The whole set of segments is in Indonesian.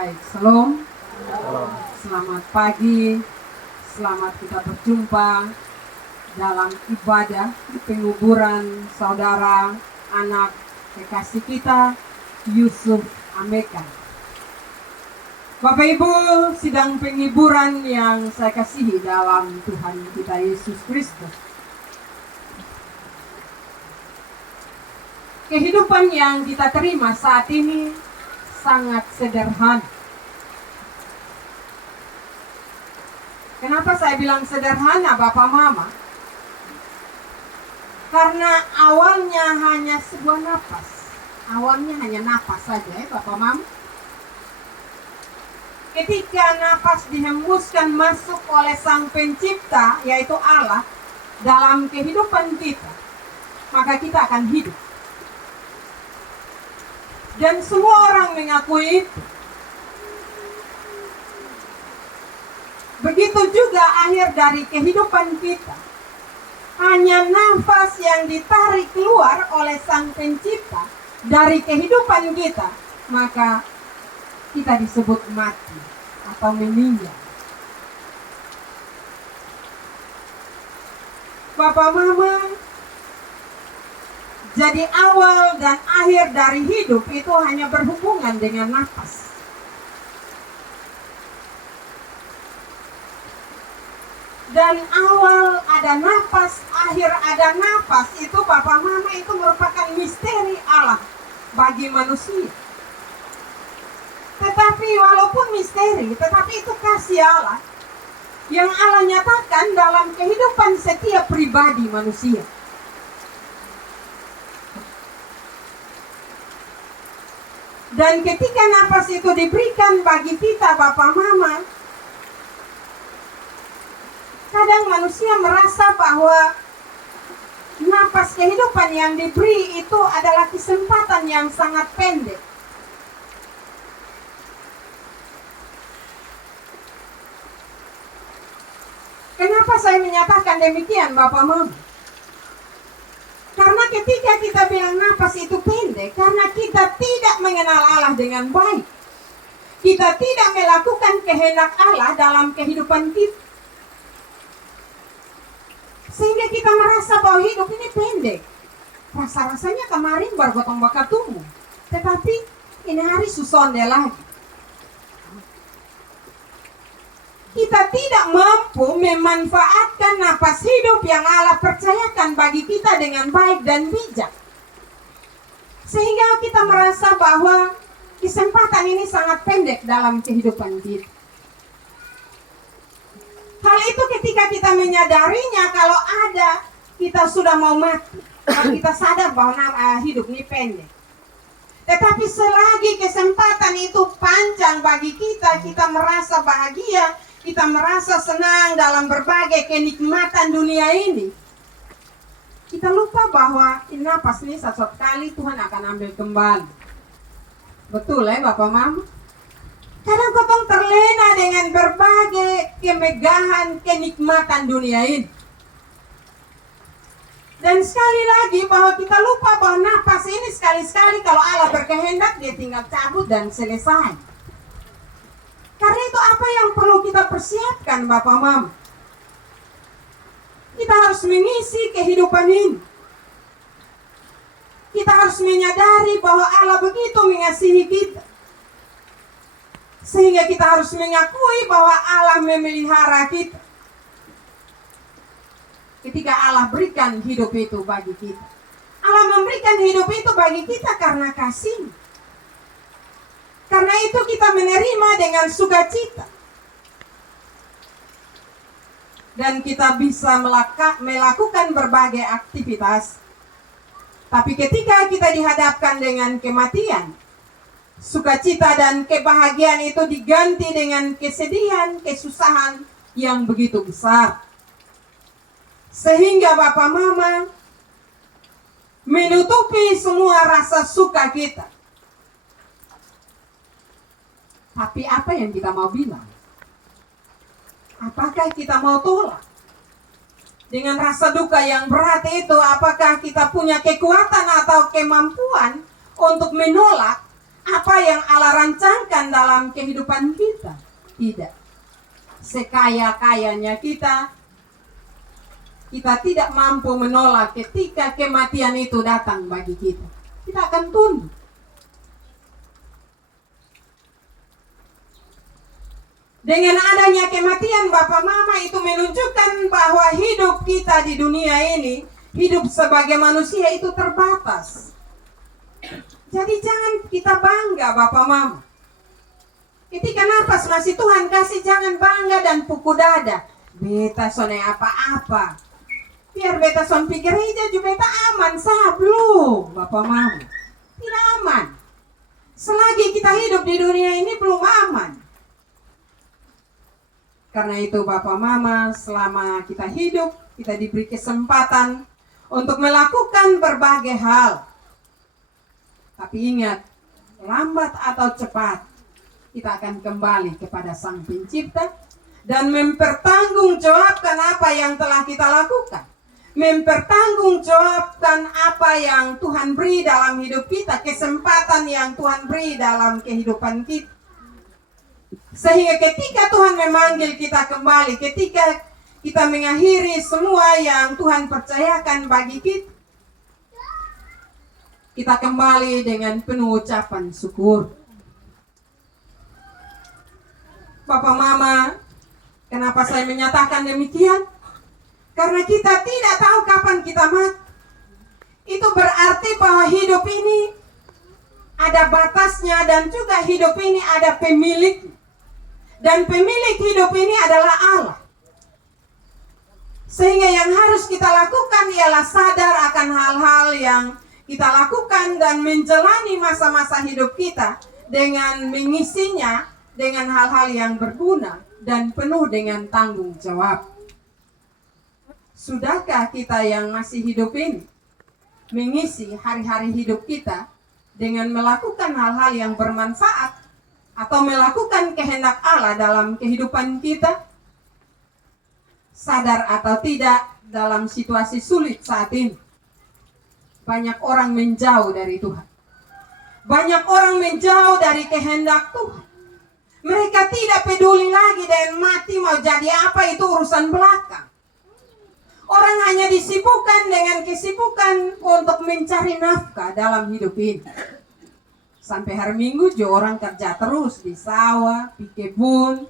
Baik, Shalom. Selamat pagi. Selamat kita berjumpa dalam ibadah penguburan saudara anak kekasih kita, Yusuf Ameka. Bapak Ibu, sidang penguburan yang saya kasihi dalam Tuhan kita Yesus Kristus. Kehidupan yang kita terima saat ini sangat sederhana. Kenapa saya bilang sederhana, Bapak Mama? Karena awalnya hanya sebuah napas. Awalnya hanya napas saja ya Bapak Mama. Ketika napas dihembuskan masuk oleh Sang Pencipta, yaitu Allah, dalam kehidupan kita, maka kita akan hidup. Dan semua orang mengakui itu. Begitu juga akhir dari kehidupan kita. Hanya nafas yang ditarik keluar oleh Sang Pencipta dari kehidupan kita, maka kita disebut mati atau meninggal. Bapak Mama, jadi awal dan akhir dari hidup itu hanya berhubungan dengan nafas. Dan awal ada nafas, akhir ada nafas, itu Bapak Mama itu merupakan misteri Allah bagi manusia. Tetapi walaupun misteri, tetapi itu kasih Allah yang Allah nyatakan dalam kehidupan setiap pribadi manusia. Dan ketika nafas itu diberikan bagi kita Bapak Mama, kadang manusia merasa bahwa nafas kehidupan yang diberi itu adalah kesempatan yang sangat pendek. Kenapa saya menyatakan demikian Bapak Mama? Karena ketika kita bilang nafas itu pendek, karena kita tidak mengenal Allah dengan baik. Kita tidak melakukan kehendak Allah dalam kehidupan kita. Sehingga kita merasa bahwa hidup ini pendek. Rasa-rasanya kemarin baru gotong bakatumu. Tetapi ini hari susonde lagi. Kita tidak mampu memanfaatkan napas hidup yang Allah percayakan bagi kita dengan baik dan bijak. Sehingga kita merasa bahwa kesempatan ini sangat pendek dalam kehidupan kita. Hal itu ketika kita menyadarinya kalau ada, kita sudah mau mati. Kalau kita sadar bahwa hidup ini pendek. Tetapi selagi kesempatan itu panjang bagi kita, kita merasa bahagia, kita merasa senang dalam berbagai kenikmatan dunia ini. Kita lupa bahwa napas ini satu kali Tuhan akan ambil kembali. Betul ya Bapak Mama? Kadang kotong terlena dengan berbagai kemegahan kenikmatan dunia ini. Dan sekali lagi bahwa kita lupa bahwa napas ini sekali-sekali kalau Allah berkehendak dia tinggal cabut dan selesai. Karena itu apa yang perlu kita persiapkan Bapak Mama? Kita harus mengisi kehidupan ini. Kita harus menyadari bahwa Allah begitu mengasihi kita. Sehingga kita harus mengakui bahwa Allah memelihara kita. Ketika Allah berikan hidup itu bagi kita. Allah memberikan hidup itu bagi kita karena kasih. Karena itu kita menerima dengan sukacita. Dan kita bisa melakukan berbagai aktivitas. Tapi ketika kita dihadapkan dengan kematian, sukacita dan kebahagiaan itu diganti dengan kesedihan, kesusahan yang begitu besar. Sehingga Bapak Mama menutupi semua rasa suka kita. Tapi apa yang kita mau bilang? Apakah kita mau tolak? Dengan rasa duka yang berat itu, apakah kita punya kekuatan atau kemampuan untuk menolak apa yang Allah rancangkan dalam kehidupan kita. Tidak. Sekaya-kayanya kita tidak mampu menolak ketika kematian itu datang bagi kita. Kita akan tunduk. Dengan adanya kematian Bapak Mama itu menunjukkan bahwa hidup kita di dunia ini, hidup sebagai manusia itu terbatas. Jadi jangan kita bangga Bapak Mama. Ketika nafas masih Tuhan kasih, jangan bangga dan pukul dada. Beta sone apa-apa. Biar beta son pikir gereja juga beta aman sah belum Bapak Mama. Tidak aman. Selagi kita hidup di dunia ini belum aman. Karena itu Bapak Mama, selama kita hidup, kita diberi kesempatan untuk melakukan berbagai hal. Tapi ingat, lambat atau cepat, kita akan kembali kepada Sang Pencipta dan mempertanggungjawabkan apa yang telah kita lakukan. Mempertanggungjawabkan apa yang Tuhan beri dalam hidup kita, kesempatan yang Tuhan beri dalam kehidupan kita. Sehingga ketika Tuhan memanggil kita kembali, ketika kita mengakhiri semua yang Tuhan percayakan bagi kita, kita kembali dengan penuh ucapan syukur. Bapak Mama, kenapa saya menyatakan demikian? Karena kita tidak tahu kapan kita mati. Itu berarti bahwa hidup ini ada batasnya dan juga hidup ini ada pemilik. Dan pemilik hidup ini adalah Allah. Sehingga yang harus kita lakukan ialah sadar akan hal-hal yang kita lakukan dan menjalani masa-masa hidup kita dengan mengisinya dengan hal-hal yang berguna dan penuh dengan tanggung jawab. Sudahkah kita yang masih hidup ini mengisi hari-hari hidup kita dengan melakukan hal-hal yang bermanfaat atau melakukan kehendak Allah dalam kehidupan kita? Sadar atau tidak, dalam situasi sulit saat ini, banyak orang menjauh dari Tuhan. Banyak orang menjauh dari kehendak Tuhan. Mereka tidak peduli lagi dengan mati mau jadi apa, itu urusan belakang. Orang hanya disibukkan dengan kesibukan untuk mencari nafkah dalam hidup ini. Sampai hari Minggu juga orang kerja terus di sawah, di kebun.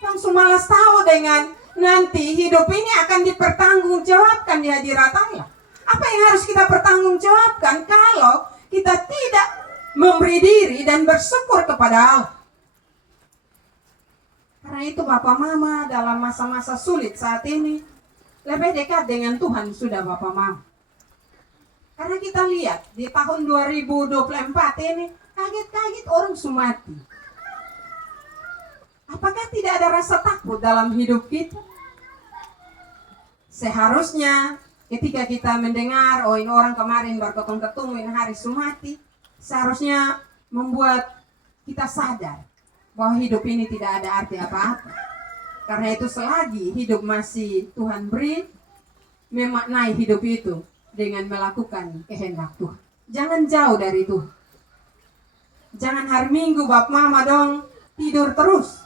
Langsung malas tahu dengan nanti hidup ini akan dipertanggungjawabkan di hadirat Allah. Apa yang harus kita pertanggungjawabkan kalau kita tidak memberi diri dan bersyukur kepada Allah? Karena itu Bapak Mama, dalam masa-masa sulit saat ini, lebih dekat dengan Tuhan sudah Bapak Mama. Karena kita lihat di tahun 2024 ini, kaget-kaget orang mati. Apakah tidak ada rasa takut dalam hidup kita? Seharusnya ketika kita mendengar, oh ini orang kemarin berketemu ini hari mati, seharusnya membuat kita sadar bahwa hidup ini tidak ada arti apa-apa. Karena itu selagi hidup masih Tuhan beri, memaknai hidup itu dengan melakukan kehendak Tuhan. Jangan jauh dari Tuhan. Jangan hari Minggu Bapak Mama dong tidur terus.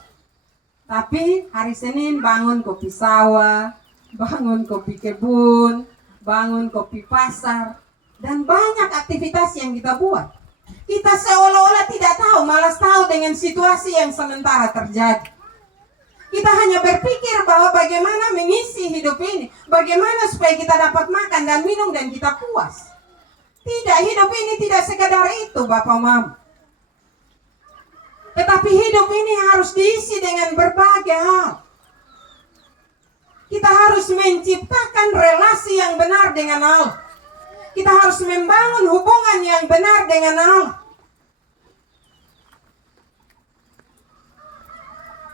Tapi hari Senin bangun kopi sawah, bangun kopi kebun, bangun kopi pasar, dan banyak aktivitas yang kita buat. Kita seolah-olah tidak tahu, malas tahu dengan situasi yang sementara terjadi. Kita hanya berpikir bahwa bagaimana mengisi hidup ini, bagaimana supaya kita dapat makan dan minum dan kita puas. Tidak, hidup ini tidak sekadar itu Bapak Mama. Tetapi hidup ini harus diisi dengan berbagai hal. Kita harus menciptakan relasi yang benar dengan Allah. Kita harus membangun hubungan yang benar dengan Allah.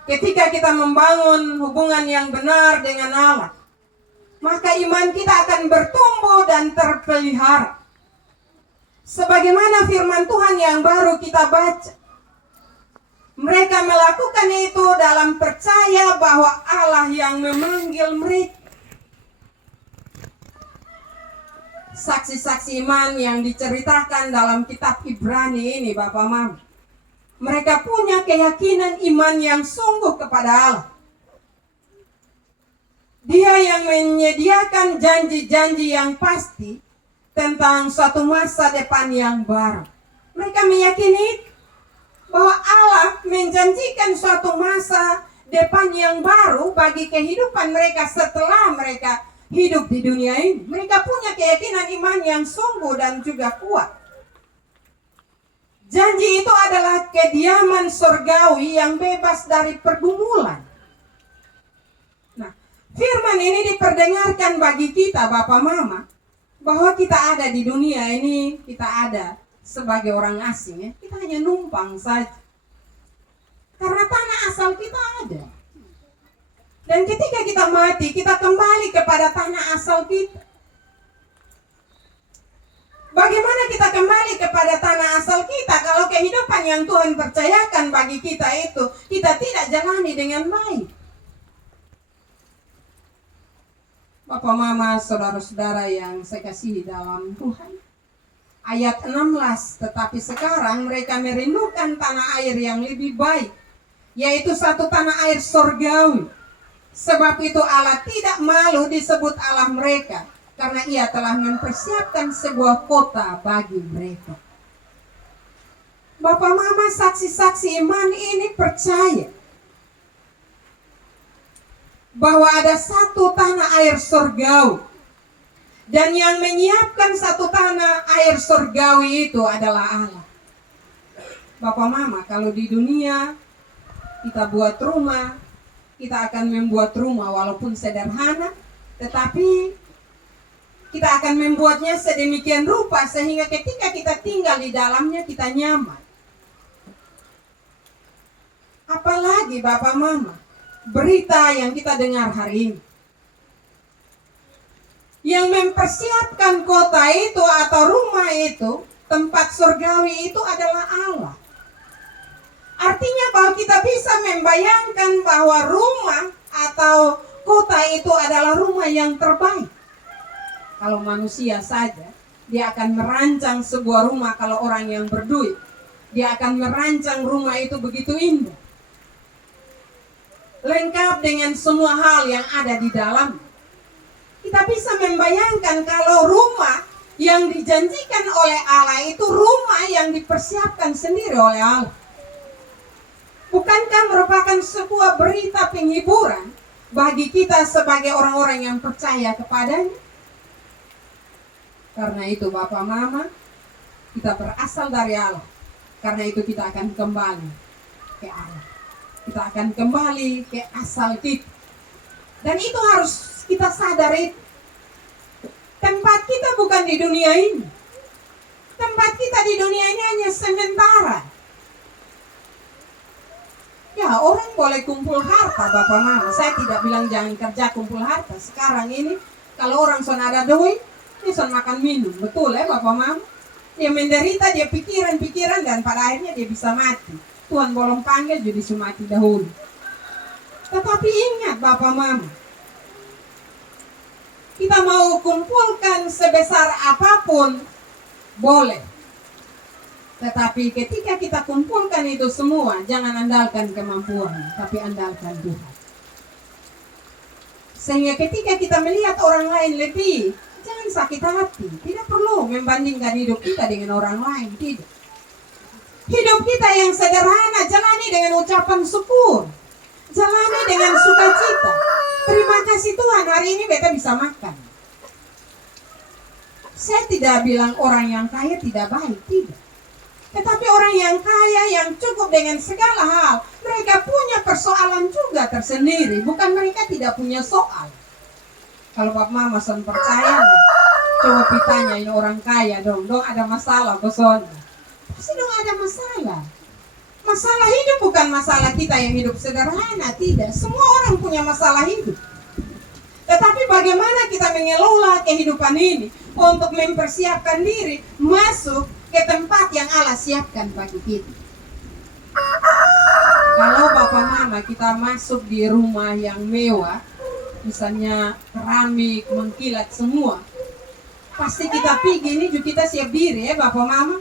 Ketika kita membangun hubungan yang benar dengan Allah, maka iman kita akan bertumbuh dan terpelihara. Sebagaimana firman Tuhan yang baru kita baca, mereka melakukan itu dalam percaya bahwa Allah yang memanggil mereka. saksi-saksi iman yang diceritakan dalam kitab Ibrani ini, Bapak Mama, mereka punya keyakinan iman yang sungguh kepada Allah. Dia yang menyediakan janji-janji yang pasti tentang suatu masa depan yang baru. Mereka meyakini bahwa Allah menjanjikan suatu masa depan yang baru bagi kehidupan mereka setelah mereka hidup di dunia ini. Mereka punya keyakinan iman yang sungguh dan juga kuat. Janji itu adalah kediaman surgawi yang bebas dari pergumulan. Nah, firman ini diperdengarkan bagi kita, Bapak Mama, bahwa kita ada di dunia ini, kita ada sebagai orang asing, ya. Kita hanya numpang saja. Karena tanah asal kita ada. Dan ketika kita mati, kita kembali kepada tanah asal kita. Bagaimana kita kembali kepada tanah asal kita kalau kehidupan yang Tuhan percayakan bagi kita itu kita tidak jalani dengan baik? Bapak Mama, saudara-saudara yang saya kasihi dalam Tuhan. Ayat 16, tetapi sekarang mereka merindukan tanah air yang lebih baik, yaitu satu tanah air surgawi. Sebab itu Allah tidak malu disebut Allah mereka, karena Ia telah mempersiapkan sebuah kota bagi mereka. Bapak Mama, saksi-saksi iman ini percaya bahwa ada satu tanah air surgawi, dan yang menyiapkan satu tanah air surgawi itu adalah Allah. Bapak Mama, kalau di dunia kita buat rumah, kita akan membuat rumah walaupun sederhana, tetapi kita akan membuatnya sedemikian rupa sehingga ketika kita tinggal di dalamnya kita nyaman. Apalagi Bapak Mama, berita yang kita dengar hari ini, yang mempersiapkan kota itu atau rumah itu, tempat surgawi itu adalah Allah. Artinya bahwa kita bisa membayangkan bahwa rumah atau kota itu adalah rumah yang terbaik. Kalau manusia saja, dia akan merancang sebuah rumah. Kalau orang yang berduit, dia akan merancang rumah itu begitu indah, lengkap dengan semua hal yang ada di dalam. Kita bisa membayangkan kalau rumah yang dijanjikan oleh Allah itu rumah yang dipersiapkan sendiri oleh Allah. Bukankah merupakan sebuah berita penghiburan bagi kita sebagai orang-orang yang percaya kepadanya? Karena itu Bapak Mama, kita berasal dari Allah. Karena itu kita akan kembali ke Allah. Kita akan kembali ke asal kita. Dan itu harus kita sadari. Tempat kita bukan di dunia ini. Tempat kita di dunia ini hanya sementara. Ya, orang boleh kumpul harta Bapak Mama. Saya tidak bilang jangan kerja kumpul harta. Sekarang ini kalau orang sudah ada duit, dia sudah makan minum. Betul ya Bapak Mama? Dia menderita, dia pikiran-pikiran dan pada akhirnya dia bisa mati. Tuhan belum panggil jadi mati dahulu. Tetapi ingat Bapak Mama, kita mau kumpulkan sebesar apapun boleh. Tetapi ketika kita kumpulkan itu semua, jangan andalkan kemampuan, tapi andalkan Tuhan. Sehingga ketika kita melihat orang lain lebih, jangan sakit hati. Tidak perlu membandingkan hidup kita dengan orang lain, tidak. Hidup kita yang sederhana, jalani dengan ucapan syukur. Jalani dengan sukacita. Terima kasih Tuhan, hari ini beta bisa makan. Saya tidak bilang orang yang kaya tidak baik, tidak. Tetapi orang yang kaya, yang cukup dengan segala hal, mereka punya persoalan juga tersendiri. Bukan mereka tidak punya soal. Kalau Bapak Mama son percaya, coba ditanyain orang kaya dong ada masalah boson. Pasti dong ada masalah. Masalah hidup bukan masalah kita yang hidup sederhana, tidak. Semua orang punya masalah hidup. Tetapi bagaimana kita mengelola kehidupan ini untuk mempersiapkan diri masuk ke tempat yang Allah siapkan bagi kita. Kalau Bapak Mama kita masuk di rumah yang mewah, misalnya keramik, mengkilat semua, Pasti kita pergi ini juga kita siap diri ya Bapak Mama.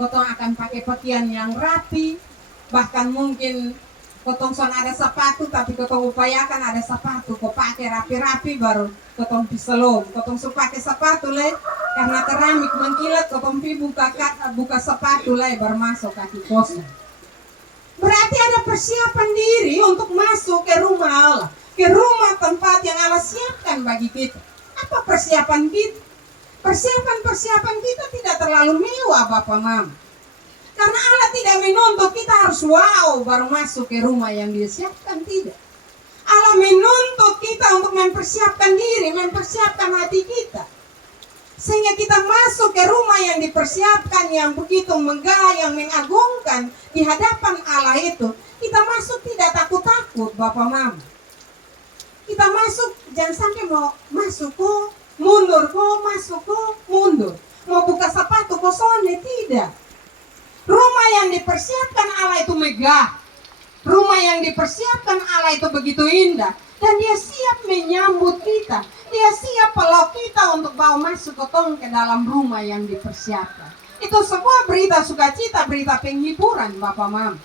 Kotong akan pakai pakaian yang rapi, bahkan mungkin kotong son ada sepatu tapi kotong upayakan ada sepatu, kau pakai rapi-rapi baru kotong piselom. Kotong suka pakai sepatu le, karena keramik mengkilat kotong pi buka sepatu le baru masuk kaki kosong. Berarti ada persiapan diri untuk masuk ke rumah Allah, ke rumah tempat yang Allah siapkan bagi kita. Apa persiapan kita? Persiapan kita tidak terlalu mewah Bapak Mama. Karena Allah tidak menuntut kita harus wow baru masuk ke rumah yang Dia siapkan, tidak. Allah menuntut kita untuk mempersiapkan diri, mempersiapkan hati kita. Sehingga kita masuk ke rumah yang dipersiapkan, yang begitu megah, yang mengagumkan di hadapan Allah itu. Kita masuk tidak takut-takut Bapak Mama. Kita masuk jangan sampai mau masuk kok mundur, kok masuk kok mundur. Mau buka sepatu kok sone, tidak. Rumah yang dipersiapkan Allah itu megah. Rumah yang dipersiapkan Allah itu begitu indah. Dan Dia siap menyambut kita. Dia siap peluk kita untuk bawa masuk ke dalam rumah yang dipersiapkan. Itu sebuah berita sukacita, berita penghiburan Bapak Mama.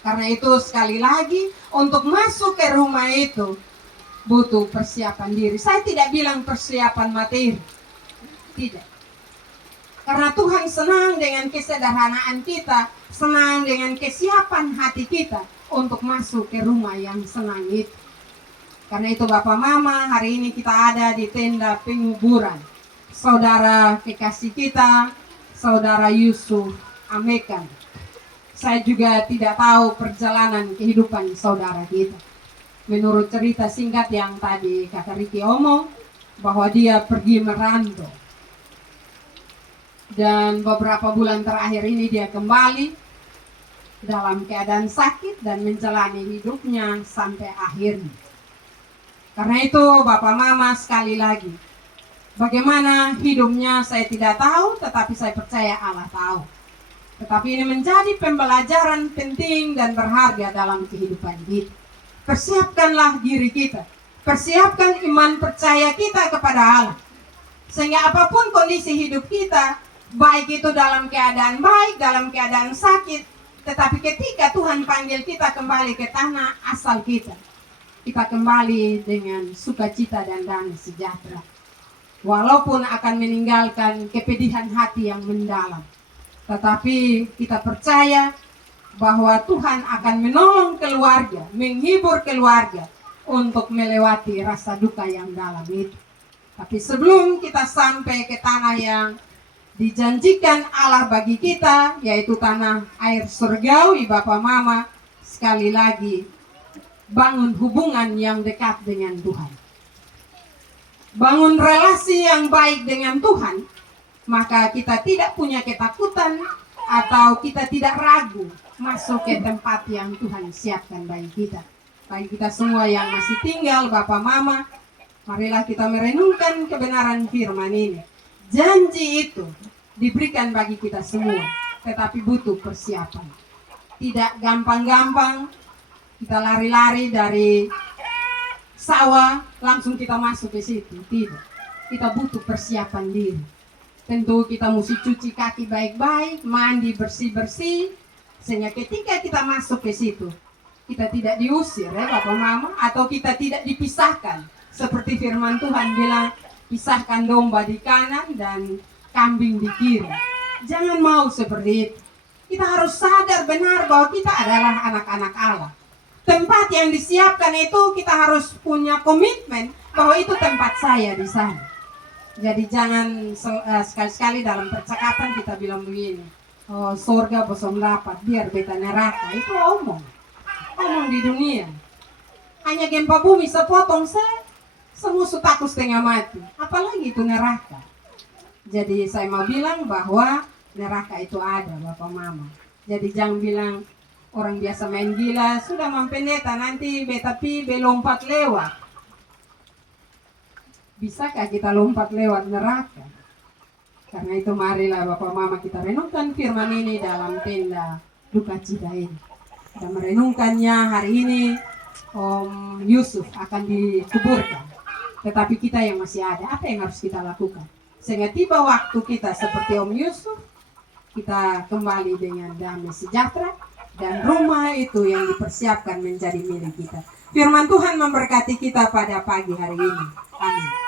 Karena itu sekali lagi untuk masuk ke rumah itu butuh persiapan diri. Saya tidak bilang persiapan materi. Tidak. Karena Tuhan senang dengan kesederhanaan kita, senang dengan kesiapan hati kita untuk masuk ke rumah yang senang itu. Karena itu Bapak Mama, hari ini kita ada di tenda penguburan saudara kekasih kita, saudara Yusuf Amekan. Saya juga tidak tahu perjalanan kehidupan saudara kita. Menurut cerita singkat yang tadi Kakak Riki omong, bahwa dia pergi merantau. Dan beberapa bulan terakhir ini dia kembali dalam keadaan sakit dan menjalani hidupnya sampai akhirnya. Karena itu Bapak Mama sekali lagi, bagaimana hidupnya saya tidak tahu, tetapi saya percaya Allah tahu. Tetapi ini menjadi pembelajaran penting dan berharga dalam kehidupan kita. Persiapkanlah diri kita, persiapkan iman percaya kita kepada Allah. Sehingga apapun kondisi hidup kita, baik itu dalam keadaan baik, dalam keadaan sakit, tetapi ketika Tuhan panggil kita kembali ke tanah asal kita kembali dengan sukacita dan damai sejahtera. Walaupun akan meninggalkan kepedihan hati yang mendalam, tetapi kita percaya bahwa Tuhan akan menolong keluarga, menghibur keluarga untuk melewati rasa duka yang dalam itu. Tapi sebelum kita sampai ke tanah yang dijanjikan Allah bagi kita, yaitu tanah air surgawi Bapak Mama, sekali lagi bangun hubungan yang dekat dengan Tuhan. Bangun relasi yang baik dengan Tuhan, maka kita tidak punya ketakutan atau kita tidak ragu masuk ke tempat yang Tuhan siapkan bagi kita. Bagi kita semua yang masih tinggal Bapak Mama, marilah kita merenungkan kebenaran firman ini. Janji itu diberikan bagi kita semua, tetapi butuh persiapan. Tidak gampang-gampang kita lari-lari dari sawah langsung kita masuk ke situ. Tidak. Kita butuh persiapan diri. Tentu kita mesti cuci kaki baik-baik, mandi bersih-bersih, sehingga ketika kita masuk ke situ, kita tidak diusir ya Bapak Mama, atau kita tidak dipisahkan. Seperti firman Tuhan bilang, pisahkan domba di kanan dan kambing di kiri. Jangan mau seperti itu. Kita harus sadar benar bahwa kita adalah anak-anak Allah. Tempat yang disiapkan itu kita harus punya komitmen bahwa itu tempat saya di sana. Jadi jangan sekali-sekali dalam percakapan kita bilang begini, oh surga bosom dapat, biar beta neraka. Itu omong di dunia. Hanya gempa bumi sepotong semua takut setengah mati. Apalagi itu neraka. Jadi saya mau bilang bahwa neraka itu ada Bapak Mama. Jadi jangan bilang orang biasa main gila, sudah mampendeta nanti beta pi belompat lewat. Bisakah kita lompat lewat neraka? Karena itu marilah Bapak Mama kita renungkan firman ini dalam tenda duka cita ini. Kita merenungkannya hari ini, Om Yusuf akan dikuburkan. Tetapi kita yang masih ada, apa yang harus kita lakukan? Sehingga tiba waktu kita seperti Om Yusuf, kita kembali dengan damai sejahtera, dan rumah itu yang dipersiapkan menjadi milik kita. Firman Tuhan memberkati kita pada pagi hari ini. Amin.